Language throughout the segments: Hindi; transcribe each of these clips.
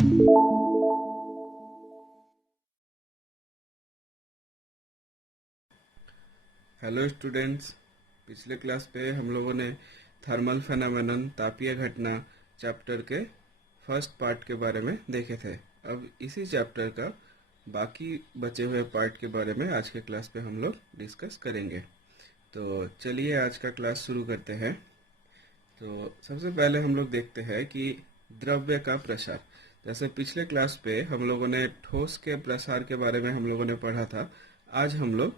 Hello students. पिछले क्लास पे हम लोगों ने थर्मल फेनोमेनन तापीय घटना चैप्टर के फर्स्ट पार्ट के बारे में देखे थे। अब इसी चैप्टर का बाकी बचे हुए पार्ट के बारे में आज के क्लास पे हम लोग डिस्कस करेंगे। तो चलिए आज का क्लास शुरू करते हैं। तो सबसे पहले हम लोग देखते हैं कि द्रव्य का प्रसार। जैसे पिछले क्लास पे हम लोगों ने ठोस के प्रसार के बारे में हम लोगों ने पढ़ा था, आज हम लोग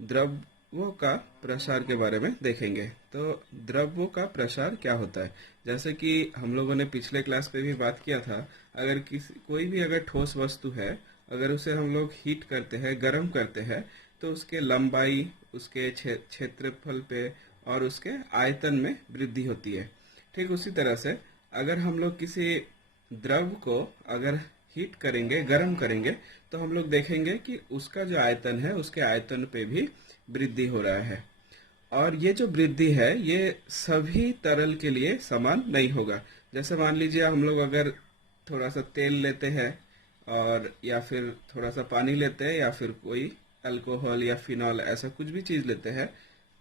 द्रव्यों का प्रसार के बारे में देखेंगे। तो द्रव्यों का प्रसार क्या होता है, जैसे कि हम लोगों ने पिछले क्लास पे भी बात किया था। अगर कोई भी अगर ठोस वस्तु है, अगर उसे हम लोग हीट करते हैं, गर्म करते हैं, तो उसके लंबाई, उसके क्षेत्रफल पे और उसके आयतन में वृद्धि होती है। ठीक उसी तरह से अगर हम लोग किसी द्रव को अगर हीट करेंगे, गर्म करेंगे, तो हम लोग देखेंगे कि उसका जो आयतन है, उसके आयतन पे भी वृद्धि हो रहा है। और ये जो वृद्धि है, ये सभी तरल के लिए समान नहीं होगा। जैसे मान लीजिए हम लोग अगर थोड़ा सा तेल लेते हैं और या फिर थोड़ा सा पानी लेते हैं या फिर कोई अल्कोहल या फिनॉल, ऐसा कुछ भी चीज लेते हैं,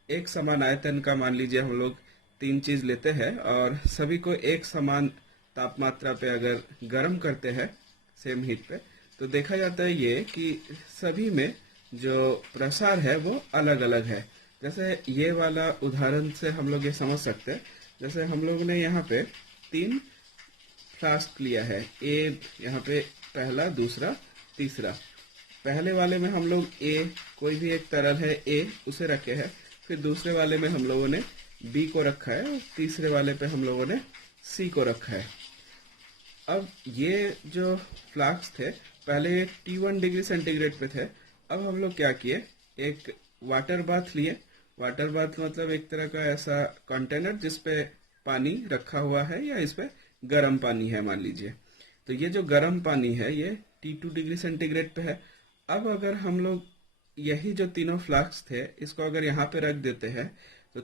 एक समान आयतन का मान लीजिए हम लोग तीन चीज लेते हैं और सभी को एक समान तापमात्रा पे अगर गर्म करते हैं, सेम हीट पे, तो देखा जाता है ये कि सभी में जो प्रसार है वो अलग अलग है। जैसे ये वाला उदाहरण से हम लोग ये समझ सकते हैं। जैसे हम लोग ने यहाँ पे तीन फ्लास्क लिया है, ए यहाँ पे पहला, दूसरा, तीसरा। पहले वाले में हम लोग ए, कोई भी एक तरल है ए, उसे रखे हैं। फिर दूसरे वाले में हम लोगों ने बी को रखा है और तीसरे वाले पे हम लोगों ने सी को रखा है। अब ये जो फ्लास्क थे, पहले ये T1 डिग्री सेंटीग्रेड पे थे। अब हम लोग क्या किए, एक वाटर बाथ लिए। वाटर बाथ मतलब एक तरह का ऐसा कंटेनर जिसपे पानी रखा हुआ है या इस पे गर्म पानी है मान लीजिए। तो ये जो गर्म पानी है ये T2 डिग्री सेंटीग्रेड पे है। अब अगर हम लोग यही जो तीनों फ्लास्क थे, इसको अगर यहाँ पे रख देते हैं, तो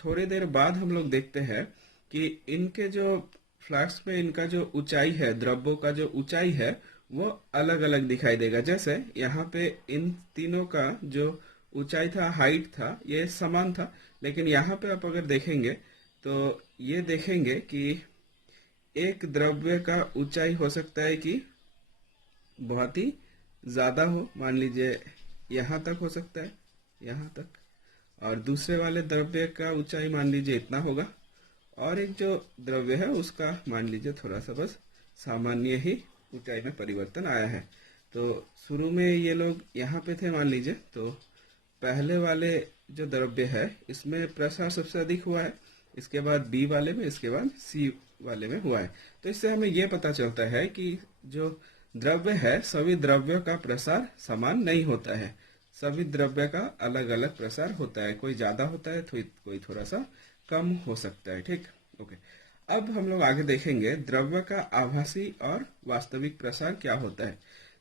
थोड़े देर बाद हम लोग देखते हैं कि इनके जो फ्लास्क में इनका जो ऊंचाई है, द्रव्यों का जो ऊंचाई है, वो अलग अलग दिखाई देगा। जैसे यहाँ पे इन तीनों का जो ऊंचाई था, हाइट था, ये समान था। लेकिन यहाँ पे आप अगर देखेंगे तो ये देखेंगे कि एक द्रव्य का ऊंचाई हो सकता है कि बहुत ही ज्यादा हो, मान लीजिए यहाँ तक हो सकता है, यहाँ तक। और दूसरे वाले द्रव्य का ऊंचाई मान लीजिए इतना होगा, और एक जो द्रव्य है उसका मान लीजिए थोड़ा सा बस सामान्य ही ऊंचाई में परिवर्तन आया है। तो शुरू में ये लोग यहाँ पे थे मान लीजिए, तो पहले वाले जो द्रव्य है इसमें प्रसार सबसे अधिक हुआ है, इसके बाद बी वाले में, इसके बाद सी वाले में हुआ है। तो इससे हमें यह पता चलता है कि जो द्रव्य है, सभी द्रव्यों का प्रसार समान नहीं होता है। सभी द्रव्य का अलग अलग प्रसार होता है, कोई ज्यादा होता है तो कोई थोड़ा सा कम हो सकता है। ठीक, ओके। अब हम लोग आगे देखेंगे द्रव्य का आभासी और वास्तविक प्रसार क्या होता है।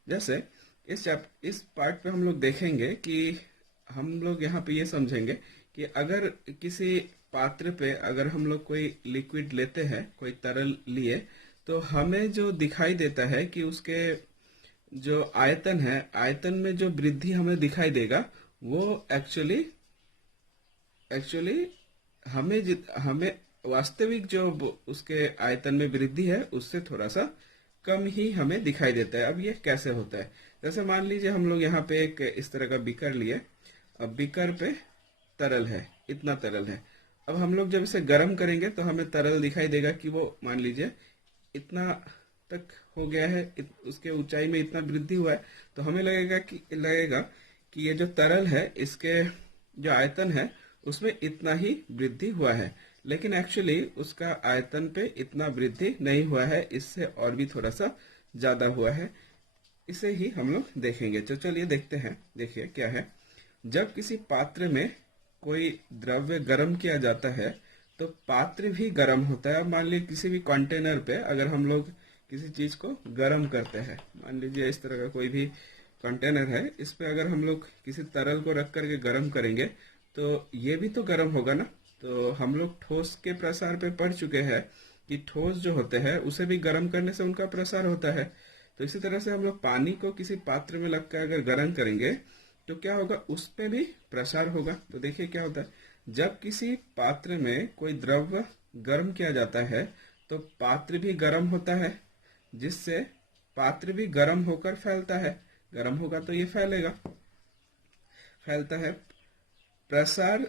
जैसे इस पार्ट पे हम लोग देखेंगे कि हम लोग यहाँ पे ये समझेंगे कि अगर किसी पात्र पे अगर हम लोग कोई लिक्विड लेते हैं, कोई तरल लिए, तो हमें जो दिखाई देता है कि उसके जो आयतन है, आयतन में जो वृद्धि हमें दिखाई देगा, वो एक्चुअली एक्चुअली हमें वास्तविक जो उसके आयतन में वृद्धि है उससे थोड़ा सा कम ही हमें दिखाई देता है। अब ये कैसे होता है, जैसे मान लीजिए हम लोग यहाँ पे एक इस तरह का बीकर लिए। अब बीकर पे तरल है, इतना तरल है। अब हम लोग जब इसे गर्म करेंगे तो हमें तरल दिखाई देगा कि वो मान लीजिए इतना तक हो गया है, उसके ऊंचाई में इतना वृद्धि हुआ है। तो हमें लगेगा कि ये जो तरल है, इसके जो आयतन है उसमें इतना ही वृद्धि हुआ है। लेकिन एक्चुअली उसका आयतन पे इतना वृद्धि नहीं हुआ है, इससे और भी थोड़ा सा ज्यादा हुआ है। इसे ही हम लोग देखेंगे। तो चलिए देखते हैं। देखिए क्या है, जब किसी पात्र में कोई द्रव्य गर्म किया जाता है तो पात्र भी गर्म होता है। अब मान लीजिए किसी भी कंटेनर पे अगर हम लोग किसी चीज को गर्म करते हैं, मान लीजिए इस तरह का कोई भी कंटेनर है, इस पे अगर हम लोग किसी तरल को रख करके गर्म करेंगे तो ये भी तो गर्म होगा ना। तो हम लोग ठोस के प्रसार पे पढ़ चुके हैं कि ठोस जो होते हैं उसे भी गर्म करने से उनका प्रसार होता है। तो इसी तरह से हम लोग पानी को किसी पात्र में लगकर अगर गर्म करेंगे तो क्या होगा, उस पे भी प्रसार होगा। तो देखिए क्या होता है, जब किसी पात्र में कोई द्रव्य गर्म किया जाता है तो पात्र भी गर्म होता है, जिससे पात्र भी गर्म होकर फैलता है। गर्म होगा तो ये फैलेगा, फैलता है, प्रसार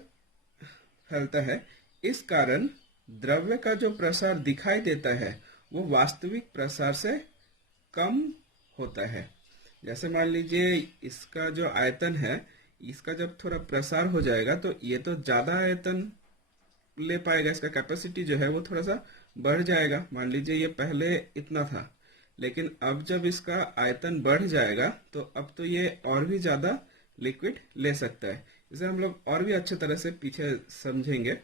फैलता है। इस कारण द्रव्य का जो प्रसार दिखाई देता है वो वास्तविक प्रसार से कम होता है। जैसे मान लीजिए इसका जो आयतन है, इसका जब थोड़ा प्रसार हो जाएगा तो ये तो ज्यादा आयतन ले पाएगा, इसका कैपेसिटी जो है वो थोड़ा सा बढ़ जाएगा। मान लीजिए ये पहले इतना था, लेकिन अब जब इसका आयतन बढ़ जाएगा तो अब तो ये और भी ज्यादा लिक्विड ले सकता है। इसे हम लोग और भी अच्छे तरह से पीछे समझेंगे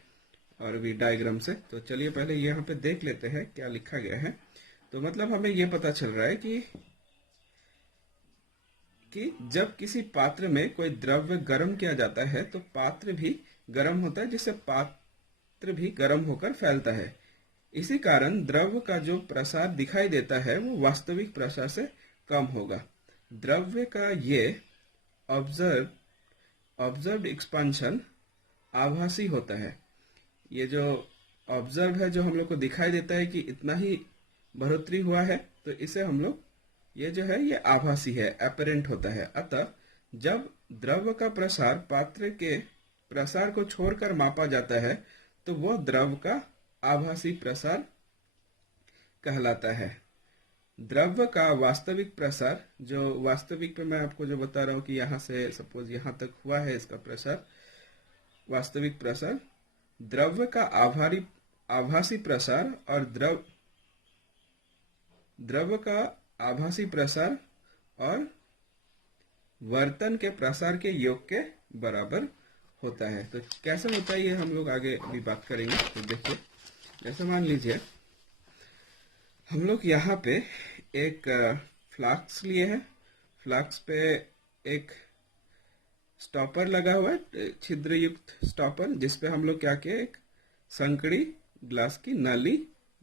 और भी डायग्राम से। तो चलिए पहले यहाँ पे देख लेते हैं क्या लिखा गया है। तो मतलब हमें ये पता चल रहा है कि जब किसी पात्र में कोई द्रव्य गर्म किया जाता है तो पात्र भी गर्म होता है, जिससे पात्र भी गर्म होकर फैलता है। इसी कारण द्रव्य का जो प्रसार दिखाई देता है वो वास्तविक प्रसार से कम होगा। द्रव्य का ये ऑब्जर्व्ड एक्सपांशन आभासी होता है। ये जो ऑब्जर्व है, जो हम लोग को दिखाई देता है कि इतना ही बढ़ोतरी हुआ है, तो इसे हम लोग, ये जो है ये आभासी है, एपरेंट होता है। अतः जब द्रव्य का प्रसार पात्र के प्रसार को छोड़कर मापा जाता है तो वह द्रव्य का आभासी प्रसार कहलाता है। द्रव्य का वास्तविक प्रसार, जो वास्तविक पे मैं आपको जो बता रहा हूँ कि यहाँ से सपोज यहाँ तक हुआ है इसका प्रसार, वास्तविक प्रसार, द्रव्य का आभासी प्रसार और द्रव्य का आभासी प्रसार और वर्तन के प्रसार के योग के बराबर होता है। तो कैसे होता है ये हम लोग आगे भी बात करेंगे। तो देखिए, जैसे मान लीजिए हम लोग यहाँ पे एक फ्लास्क लिए हैं, फ्लास्क पे एक स्टॉपर लगा हुआ है, छिद्र युक्त स्टॉपर, जिसपे हम लोग क्या किए, एक संकड़ी ग्लास की नाली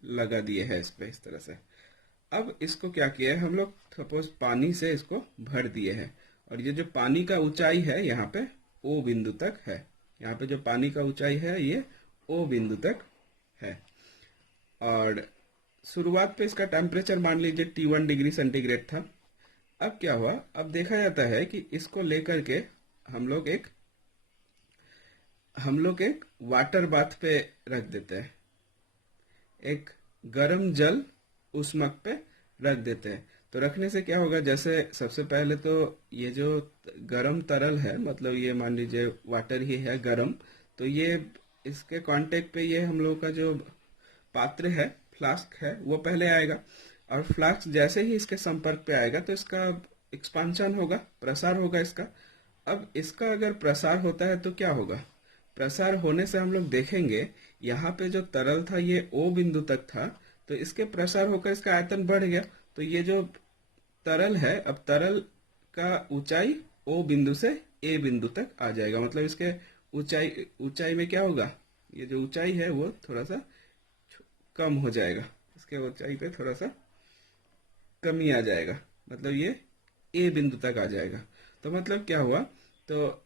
लगा दिए है इस पे, इस तरह से। अब इसको क्या किया है हम लोग, सपोज पानी से इसको भर दिए हैं, और ये जो पानी का ऊंचाई है यहाँ पे ओ बिंदु तक है। यहाँ पे जो पानी का ऊंचाई है ये ओ बिंदु तक है। और शुरुआत पे इसका टेम्परेचर मान लीजिए T1 डिग्री सेंटीग्रेड था। अब क्या हुआ, अब देखा जाता है कि इसको लेकर के हम लोग एक वाटर बाथ पे रख देते हैं, एक गर्म जल उष्मक पे रख देते हैं। तो रखने से क्या होगा, जैसे सबसे पहले तो ये जो गर्म तरल है, मतलब ये मान लीजिए वाटर ही है गर्म, तो ये इसके कांटेक्ट पे ये हम लोग का जो पात्र है, फ्लास्क है, वो पहले आएगा। और फ्लास्क जैसे ही इसके संपर्क पे आएगा तो इसका एक्सपांशन होगा, प्रसार होगा इसका। अब इसका अगर प्रसार होता है तो क्या होगा, प्रसार होने से हम लोग देखेंगे यहाँ पे जो तरल था ये ओ बिंदु तक था, तो इसके प्रसार होकर इसका आयतन बढ़ गया। तो ये जो तरल है, अब तरल का ऊंचाई ओ बिंदु से ए बिंदु तक आ जाएगा। मतलब इसके ऊंचाई में क्या होगा, ये जो ऊंचाई है वो थोड़ा सा कम हो जाएगा, इसके ऊंचाई पे थोड़ा सा कमी आ जाएगा, मतलब ये ए बिंदु तक आ जाएगा। तो मतलब क्या हुआ, तो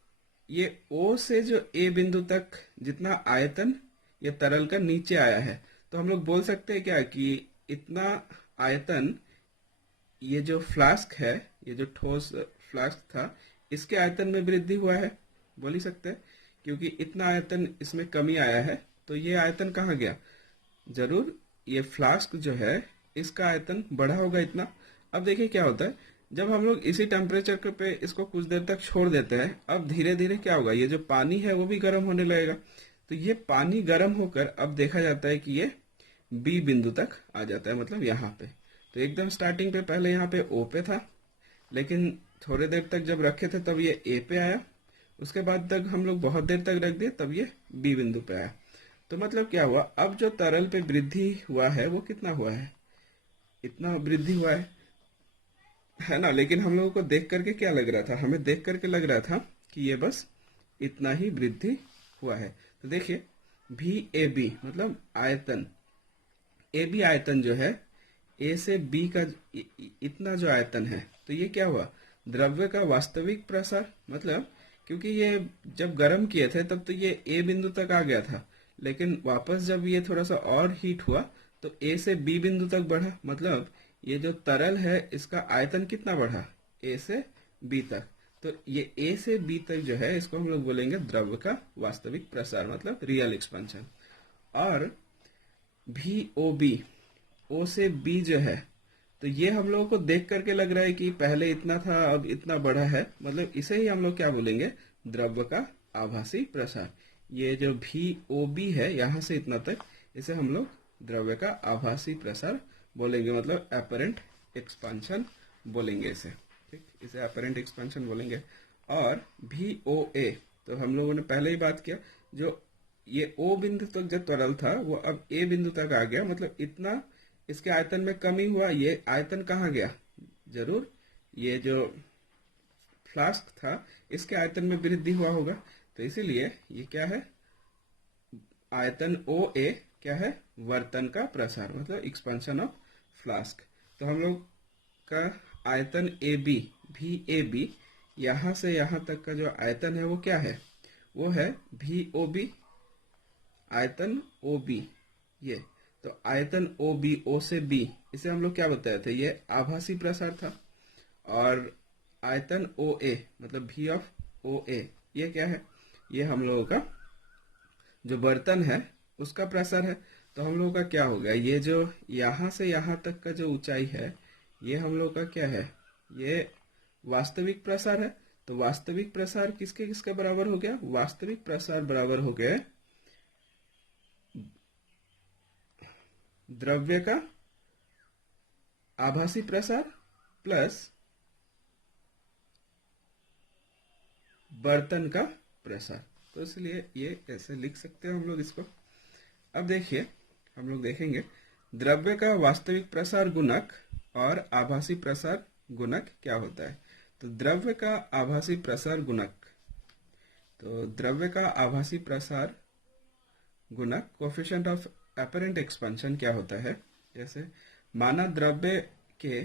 ये ओ से जो ए बिंदु तक जितना आयतन ये तरल का नीचे आया है, तो हम लोग बोल सकते हैं क्या कि इतना आयतन ये जो फ्लास्क है, ये जो ठोस फ्लास्क था, इसके आयतन में वृद्धि हुआ है, बोल ही सकते हैं, क्योंकि इतना आयतन इसमें कमी आया है। तो ये आयतन कहाँ गया, जरूर ये फ्लास्क जो है इसका आयतन बढ़ा होगा इतना। अब देखिए क्या होता है, जब हम लोग इसी टेम्परेचर पे इसको कुछ देर तक छोड़ देते हैं, अब धीरे धीरे क्या होगा, ये जो पानी है वो भी गर्म होने लगेगा। तो ये पानी गर्म होकर अब देखा जाता है कि ये बी बिंदु तक आ जाता है, मतलब यहाँ पे। तो एकदम स्टार्टिंग पे पहले यहाँ पे ओ पे था, लेकिन थोड़ी देर तक जब रखे थे तब ये ए पे आया, उसके बाद तक हम लोग बहुत देर तक रख दिए तब ये बी बिंदु पे आया। तो मतलब क्या हुआ, अब जो तरल पे वृद्धि हुआ है वो कितना हुआ है, इतना वृद्धि हुआ है ना। लेकिन हम लोगों को देख करके क्या लग रहा था, हमें देख करके लग रहा था कि ये बस इतना ही वृद्धि हुआ है। तो देखिए VAB मतलब आयतन, ए बी आयतन जो है, ए से बी का इतना जो आयतन है, तो ये क्या हुआ, द्रव्य का वास्तविक प्रसार। मतलब क्योंकि ये जब गर्म किए थे तब तो ये ए बिंदु तक आ गया था, लेकिन वापस जब ये थोड़ा सा और हीट हुआ तो ए से बी बिंदु तक बढ़ा। मतलब ये जो तरल है इसका आयतन कितना बढ़ा, ए से बी तक। तो ये ए से बी तक जो है इसको हम लोग बोलेंगे द्रव्य का वास्तविक प्रसार, मतलब रियल एक्सपेंशन। और भी ओ बी, ओ से बी जो है, तो ये हम लोगों को देख करके लग रहा है कि पहले इतना था अब इतना बढ़ा है, मतलब इसे ही हम लोग क्या बोलेंगे, द्रव्य का आभासी प्रसार। ये जो भी ओ बी है यहाँ से इतना तक, इसे हम लोग द्रव्य का आभासी प्रसार बोलेंगे, मतलब अपरेंट एक्सपांशन बोलेंगे इसे। ठीक, इसे अपरेंट एक्सपांशन बोलेंगे। और भी ओ ए, तो हम लोगों ने पहले ही बात किया, जो ये ओ बिंदु तक जो तरल था वो अब ए बिंदु तक आ गया, मतलब इतना इसके आयतन में कमी हुआ। ये आयतन कहाँ गया, जरूर ये जो फ्लास्क था इसके आयतन में वृद्धि हुआ होगा। तो इसीलिए ये क्या है, आयतन ओ ए क्या है, वर्तन का प्रसार, मतलब एक्सपेंशन ऑफ फ्लास्क। तो हम लोग का आयतन ए बी, भी ए बी, यहाँ से यहाँ तक का जो आयतन है वो क्या है, वो है भी ओ बी, आयतन ओ बी। ये तो आयतन ओ बी, ओ से बी, इसे हम लोग क्या बताए थे, ये आभासी प्रसार था। और आयतन ओ ए, मतलब भी ऑफ ओ ए, ये क्या है, ये हम लोगों का जो बर्तन है उसका प्रसार है। तो हम लोगों का क्या हो गया, ये जो यहाँ से यहाँ तक का जो ऊंचाई है, ये हम लोग का क्या है, ये वास्तविक प्रसार है। तो वास्तविक प्रसार किसके किसके बराबर हो गया, वास्तविक प्रसार बराबर हो गया द्रव्य का आभासी प्रसार प्लस बर्तन का प्रसार। तो इसलिए ये ऐसे लिख सकते हैं हम लोग इसको। अब देखिए, हम लोग देखेंगे द्रव्य का वास्तविक प्रसार गुणक और आभासी प्रसार गुणक क्या होता है। तो द्रव्य का आभासी प्रसार गुणक, तो द्रव्य का आभासी प्रसार गुणक कोएफिशिएंट ऑफ अपरेंट एक्सपेंशन क्या होता है। जैसे माना द्रव्य के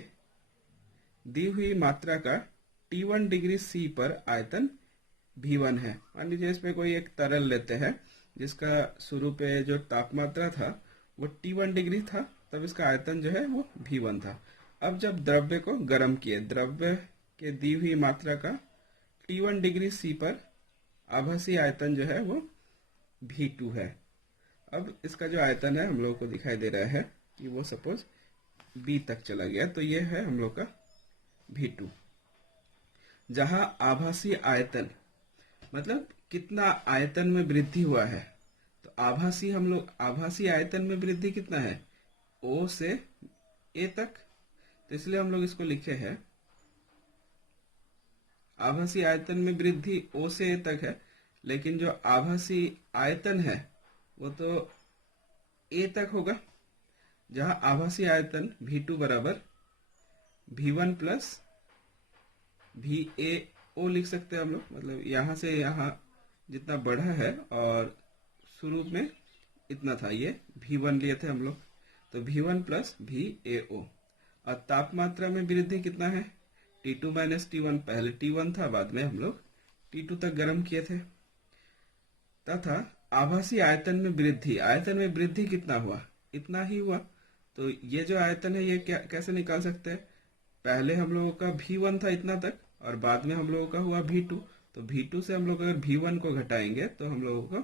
दी हुई मात्रा का T1 डिग्री C पर आयतन V1 है। मान लीजिए इसमें कोई एक तरल लेते हैं जिसका शुरू पे जो तापमात्रा था वो T1 डिग्री था, तब इसका आयतन जो है वो V1 था। अब जब द्रव्य को गर्म किए, द्रव्य के दी हुई मात्रा का T1 डिग्री C पर आभासी आयतन जो है वो V2 है। अब इसका जो आयतन है हम लोगों को दिखाई दे रहा है कि वो सपोज B तक चला गया, तो ये है हम लोग का V2। जहां आभासी आयतन मतलब कितना आयतन में वृद्धि हुआ है, तो आभासी हम लोग आभासी आयतन में वृद्धि कितना है, O से A तक। तो इसलिए हम लोग इसको लिखे हैं आभासी आयतन में वृद्धि O से A तक है, लेकिन जो आभासी आयतन है वो तो A तक होगा। जहां आभासी आयतन V2 बराबर V1 प्लस VAO लिख सकते हैं हम लोग। मतलब यहाँ से यहाँ जितना बढ़ा है और शुरू में इतना था, ये V1 लिए थे हम लोग, तो V1 प्लस VAO। और तापमात्रा में वृद्धि कितना है, T2 माइनस T1, पहले T1 था, बाद में हम लोग T2 तक गर्म किए थे। तथा आभासी आयतन में वृद्धि, आयतन में वृद्धि कितना हुआ, इतना ही हुआ। तो ये जो आयतन है ये क्या कैसे निकाल सकते हैं, पहले हम लोगों का V1 था इतना तक और बाद में हम लोगों का हुआ V2। तो V2 से हम लोग अगर V1 को घटाएंगे तो हम लोगों को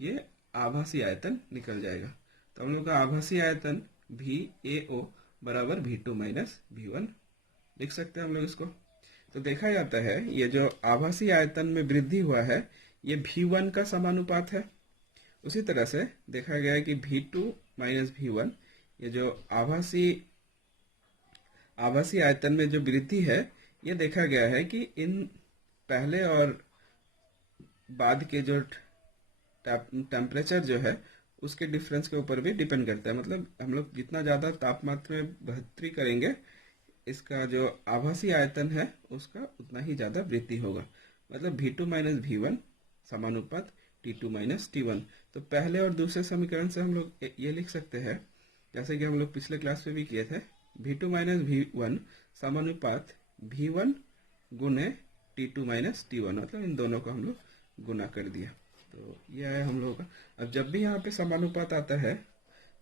ये आभासी आयतन निकल जाएगा। तो हम लोग का आभासी आयतन VAO बराबर V2 माइनस V1 लिख सकते हैं हम लोग इसको। तो देखा जाता है ये जो आभासी आयतन में वृद्धि हुआ है ये V1 का समानुपात है। उसी तरह से देखा गया है कि V2 माइनस V1, ये जो आभासी आयतन में जो वृद्धि है, ये देखा गया है कि इन पहले और बाद के जो टेम्परेचर जो है उसके डिफरेंस के ऊपर भी डिपेंड करता है। मतलब हम लोग जितना ज़्यादा तापमात्रा में बढ़ोतरी करेंगे, इसका जो आभासी आयतन है उसका उतना ही ज़्यादा वृद्धि होगा। मतलब V2 minus V1 समानुपात T2 minus T1। तो पहले और दूसरे समीकरण से हम लोग ये लिख सकते हैं जैसे कि हम लोग पिछले क्लास में भी किए थे, V2 माइनस V1 समानुपात V1 गुने T2 माइनस T1, मतलब इन दोनों को हम लोग गुना कर दिया। तो यह है हम लोगों का। अब जब भी यहाँ पे समानुपात आता है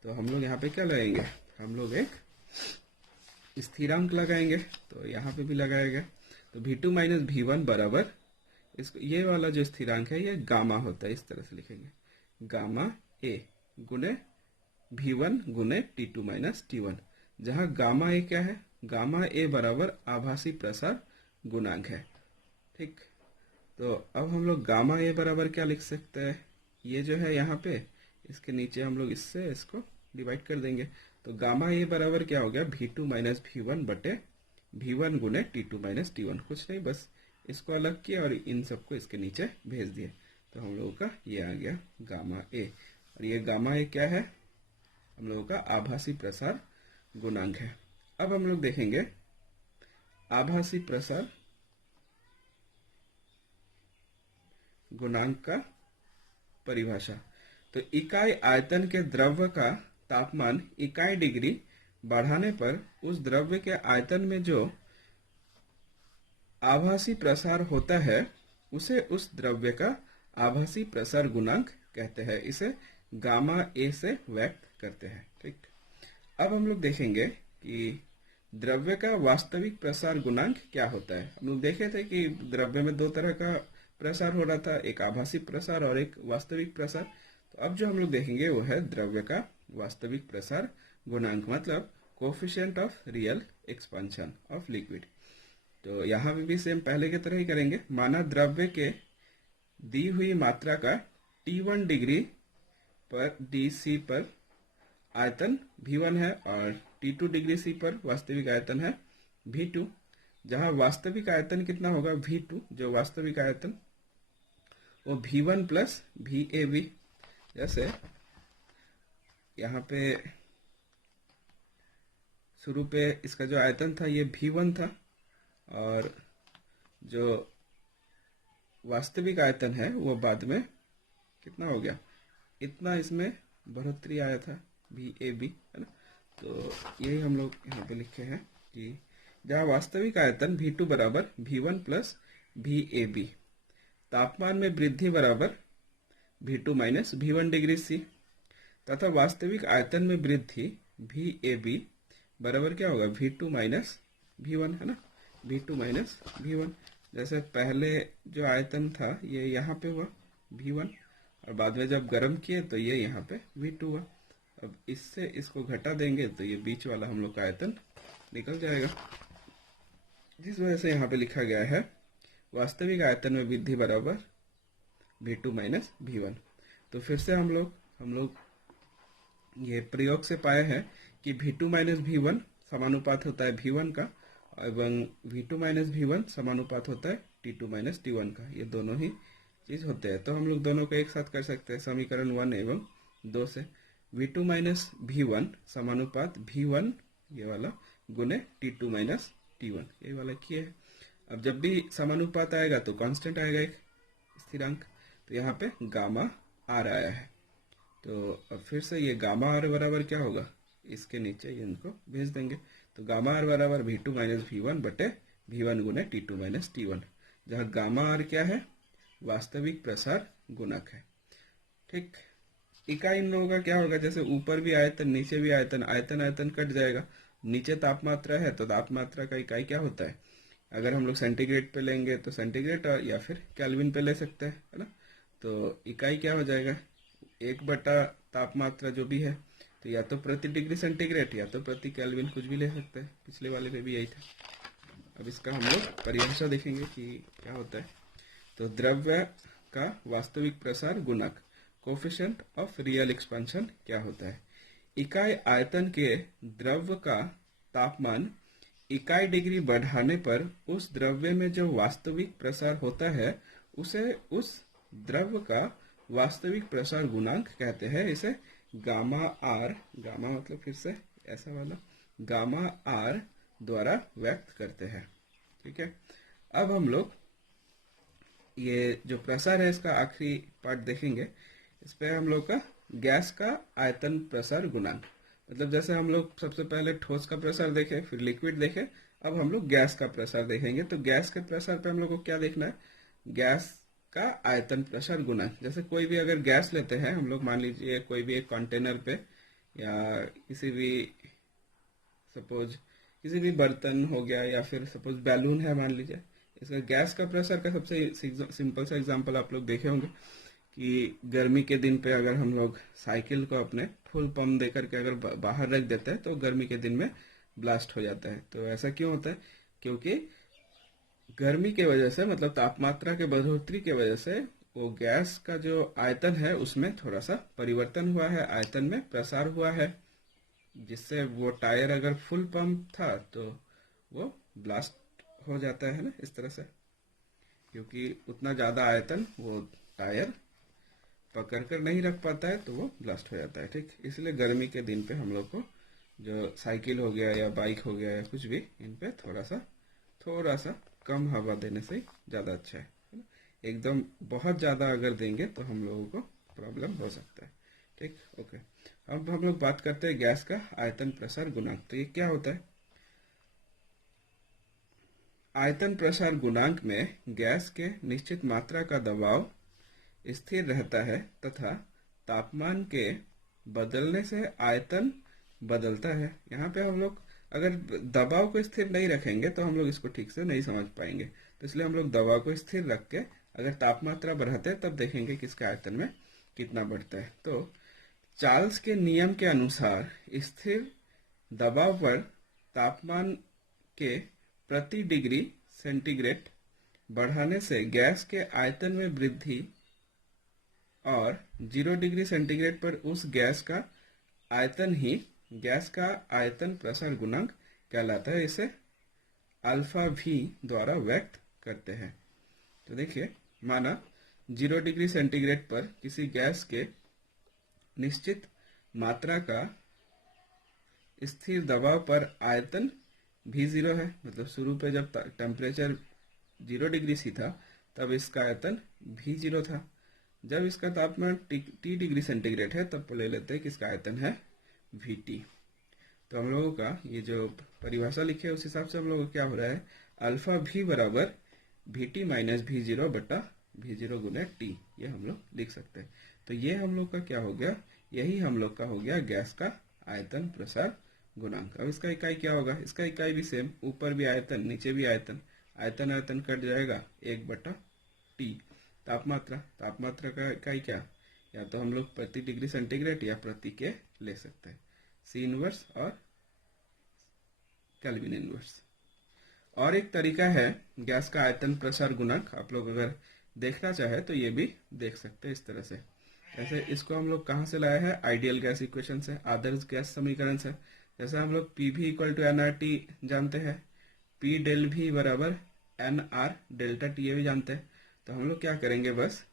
तो हम लोग यहाँ पे क्या लगाएंगे, हम लोग एक स्थिरांक लगाएंगे। तो यहाँ पे भी लगाएगा। तो V2 माइनस V1 बराबर, इसको ये वाला जो स्थिरांक है ये गामा होता है, इस तरह से लिखेंगे, गामा ए गुने V1 गुने T2 माइनस T1, जहाँ गामा ए क्या है, गामा ए बराबर आभासी प्रसार गुणांक है। ठीक, तो अब हम लोग गामा ए बराबर क्या लिख सकते हैं, ये जो है यहाँ पे, इसके नीचे हम लोग इससे इसको डिवाइड कर देंगे। तो गामा ए बराबर क्या हो गया, V2 माइनस V1 बटे V1 गुने T2 माइनस T1। कुछ नहीं, बस इसको अलग किया और इन सबको इसके नीचे भेज दिए। तो हम लोगों का ये आ गया गामा ए। और ये गामा ए क्या है, हम लोगों का आभासी प्रसार गुणांक है। अब हम लोग देखेंगे आभासी प्रसार गुणांक का परिभाषा। तो इकाई आयतन के द्रव्य का तापमान इकाई डिग्री बढ़ाने पर उस द्रव्य के आयतन में जो आभासी प्रसार होता है उसे उस द्रव्य का आभासी प्रसार गुणांक कहते हैं। इसे गामा ए से व्यक्त करते हैं। ठीक, अब हम लोग देखेंगे कि द्रव्य का वास्तविक प्रसार गुणांक क्या होता है। हम लोग देखे थे कि द्रव्य में दो तरह का प्रसार हो रहा था, एक आभासी प्रसार और एक वास्तविक प्रसार। तो अब जो हम लोग देखेंगे वो है द्रव्य का वास्तविक प्रसार गुणांक, मतलब coefficient of real expansion of liquid. तो यहाँ भी सेम पहले की तरह ही करेंगे। माना द्रव्य के दी हुई मात्रा का T1 डिग्री पर DC पर आयतन V1 है और T2 डिग्री C पर वास्तविक आयतन है V2, जहां वास्तविक आयतन कितना होगा, V2, जो वास्तविक आयतन वो V1 प्लस VAB। जैसे यहाँ पे शुरू पे इसका जो आयतन था ये V1 था, और जो वास्तविक आयतन है वो बाद में कितना हो गया, इतना इसमें बढ़ोतरी आया था, VAB, है ना। तो यही हम लोग यहाँ पे लिखे हैं कि जहाँ वास्तविक आयतन V2 बराबर V1 प्लस VAB, तापमान में वृद्धि बराबर V2 minus V1 degree C, तथा वास्तविक आयतन में वृद्धि VAB बराबर क्या होगा, V2 माइनस V1, है ना, V2 माइनस V1। जैसे पहले जो आयतन था ये यहाँ पे हुआ V1, और बाद में जब गर्म किए तो ये यहाँ पे V2 हुआ। अब इससे इसको घटा देंगे तो ये बीच वाला हम लोग का आयतन निकल जाएगा, जिस वजह से यहाँ पे लिखा गया है वास्तविक आयतन में वृद्धि बराबर V2 माइनस V1। तो फिर से हम लोग ये प्रयोग से पाए हैं कि V2 माइनस V1 समानुपात होता है V1 का, एवं V2 माइनस V1 समानुपात होता है T2 माइनस T1 का। ये दोनों ही चीज होते हैं। तो हम लोग दोनों को एक साथ कर सकते हैं समीकरण 1 एवं 2 से। V2 माइनस V1 समानुपात V1 ये वाला गुने T2 माइनस T1, ये वाला किए है। अब जब भी समानुपात आएगा तो कांस्टेंट आएगा एक स्थिरांक। तो यहाँ पे गामा आर आया है। तो अब फिर से ये गामा आर बराबर क्या होगा, इसके नीचे ये इनको भेज देंगे। तो गामा आर बराबर V2 माइनस V1 बटे V1 गुने T2 माइनस T1, जहाँ गामा आर क्या है, वास्तविक प्रसार गुणक है। ठीक, इकाई इन लोगों का क्या होगा, जैसे ऊपर भी आयतन नीचे भी आयतन, आयतन आयतन कट जाएगा। नीचे तापमात्रा है तो तापमात्रा का इकाई क्या होता है, अगर हम लोग सेंटीग्रेड पे लेंगे तो सेंटीग्रेड, या फिर केल्विन पे ले सकते हैं, है ना। तो इकाई क्या हो जाएगा, 1 बटा तापमात्रा जो भी है, तो या तो प्रति डिग्री सेंटीग्रेड या तो प्रति केल्विन, कुछ भी ले सकते हैं। पिछले वाले पे भी यही था। अब इसका हम लोग परिभाषा देखेंगे कि क्या होता है। तो द्रव्य का वास्तविक प्रसार गुणक कोफिशिएंट ऑफ रियल एक्सपेंशन क्या होता है। इकाई आयतन के द्रव्य का तापमान इकाई डिग्री बढ़ाने पर उस द्रव्य में जो वास्तविक प्रसार होता है उसे उस द्रव्य का वास्तविक प्रसार गुणांक कहते हैं। इसे गामा आर, गामा मतलब फिर से ऐसा वाला, गामा आर द्वारा व्यक्त करते हैं। ठीक है, अब हम लोग ये जो प्रसार है इसका आखिरी पार्ट देखेंगे। इस पे हम लोग का गैस का आयतन प्रसार गुणांक, मतलब जैसे हम लोग सबसे पहले ठोस का प्रेशर देखे, फिर लिक्विड देखे, अब हम लोग गैस का प्रेशर देखेंगे। तो गैस के प्रेशर पे हम लोग को क्या देखना है, गैस का आयतन प्रेशर गुना। जैसे कोई भी अगर गैस लेते हैं हम लोग, मान लीजिए कोई भी एक कंटेनर पे या किसी भी सपोज किसी भी बर्तन हो गया, या फिर सपोज बैलून है मान लीजिए, इसका गैस का प्रेशर का सबसे सिंपल सा एग्जांपल आप लोग देखे होंगे कि गर्मी के दिन पे अगर हम लोग साइकिल को अपने फुल पंप दे करके अगर बाहर रख देते हैं तो गर्मी के दिन में ब्लास्ट हो जाता है। तो ऐसा क्यों होता है, क्योंकि गर्मी के वजह से, मतलब तापमात्रा के बढ़ोतरी के वजह से वो गैस का जो आयतन है उसमें थोड़ा सा परिवर्तन हुआ है, आयतन में प्रसार हुआ है, जिससे वो टायर अगर फुल पंप था तो वो ब्लास्ट हो जाता है ना, इस तरह से, क्योंकि उतना ज़्यादा आयतन वो टायर पकड़ कर नहीं रख पाता है तो वो ब्लास्ट हो जाता है। ठीक, इसलिए गर्मी के दिन पे हम लोग को जो साइकिल हो गया या बाइक हो गया या कुछ भी, इन पे थोड़ा सा कम हवा देने से ज़्यादा अच्छा है ना? एकदम बहुत ज़्यादा अगर देंगे तो हम लोगों को प्रॉब्लम हो सकता है। ठीक, ओके। अब हम लोग बात करते हैं गैस का आयतन प्रसार गुणांक। तो ये क्या होता है, आयतन प्रसार गुणांक में गैस के निश्चित मात्रा का दबाव स्थिर रहता है तथा तापमान के बदलने से आयतन बदलता है। यहाँ पे हम लोग अगर दबाव को स्थिर नहीं रखेंगे तो हम लोग इसको ठीक से नहीं समझ पाएंगे। तो इसलिए हम लोग दबाव को स्थिर रख के अगर तापमात्रा बढ़ाते हैं तब देखेंगे कि इसका आयतन में कितना बढ़ता है। तो चार्ल्स के नियम के अनुसार स्थिर दबाव पर तापमान के प्रति डिग्री सेंटीग्रेड बढ़ाने से गैस के आयतन में वृद्धि और 0 डिग्री सेंटीग्रेड पर उस गैस का आयतन ही गैस का आयतन प्रसार गुणांक कहलाता है। इसे अल्फा वी द्वारा व्यक्त करते हैं। तो देखिए, माना 0 डिग्री सेंटीग्रेड पर किसी गैस के निश्चित मात्रा का स्थिर दबाव पर आयतन भी 0 है, मतलब शुरू पे जब टेम्परेचर 0 डिग्री सी था तब इसका आयतन भी 0 था। जब इसका तापमान T डिग्री सेंटीग्रेड है तब ले लेते हैं कि इसका आयतन है VT। तो हम लोगों का ये जो परिभाषा लिखे है उस हिसाब से हम लोगों को क्या हो रहा है, अल्फा भी बराबर VT माइनस V0 बटा V0 गुना T, ये हम लोग लिख सकते हैं। तो ये हम लोग का क्या हो गया, यही हम लोग का हो गया गैस का आयतन प्रसार गुणांक। अब इसका इकाई क्या होगा, इसका इकाई भी सेम, ऊपर भी आयतन नीचे भी आयतन, आयतन आयतन कट जाएगा 1/T। तापमात्रा का इकाई क्या, या तो हम लोग प्रति डिग्री सेंटीग्रेड या प्रति के ले सकते हैं, C इनवर्स और केल्विन इनवर्स। और एक तरीका है गैस का आयतन प्रसार गुणांक, आप लोग अगर देखना चाहे तो ये भी देख सकते हैं इस तरह से। ऐसे इसको हम लोग कहाँ से लाए हैं, आइडियल गैस इक्वेशन से, आदर्श गैस समीकरण से। जैसे हम लोग पी भी इक्वल टू NRT जानते हैं, P डेल भी बराबर NR डेल्टा T ये भी जानते हैं। तो हम लोग क्या करेंगे, बस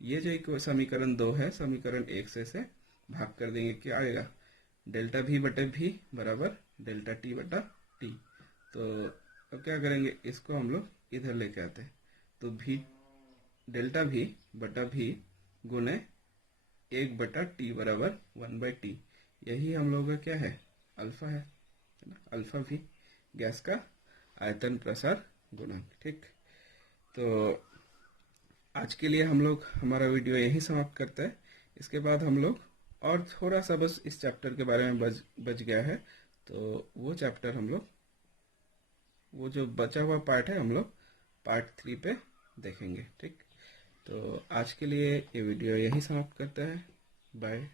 ये जो समीकरण 2 है, समीकरण 1 से भाग कर देंगे, क्या आएगा, डेल्टा भी बटे भी बराबर डेल्टा T बटा T। तो अब क्या करेंगे, इसको हम लोग इधर लेके आते हैं, तो भी डेल्टा भी बटा भी गुने 1/T बराबर 1/T, यही हम लोगों का क्या है, अल्फा है ना, अल्फा भी गैस का आयतन प्रसार गुणांक। ठीक, तो आज के लिए हम लोग हमारा वीडियो यही समाप्त करते हैं। इसके बाद हम लोग और थोड़ा सा बस इस चैप्टर के बारे में बच गया है, तो वो चैप्टर हम लोग, वो जो बचा हुआ पार्ट है हम लोग पार्ट 3 पे देखेंगे। ठीक, तो आज के लिए ये वीडियो यही समाप्त करते हैं। बाय।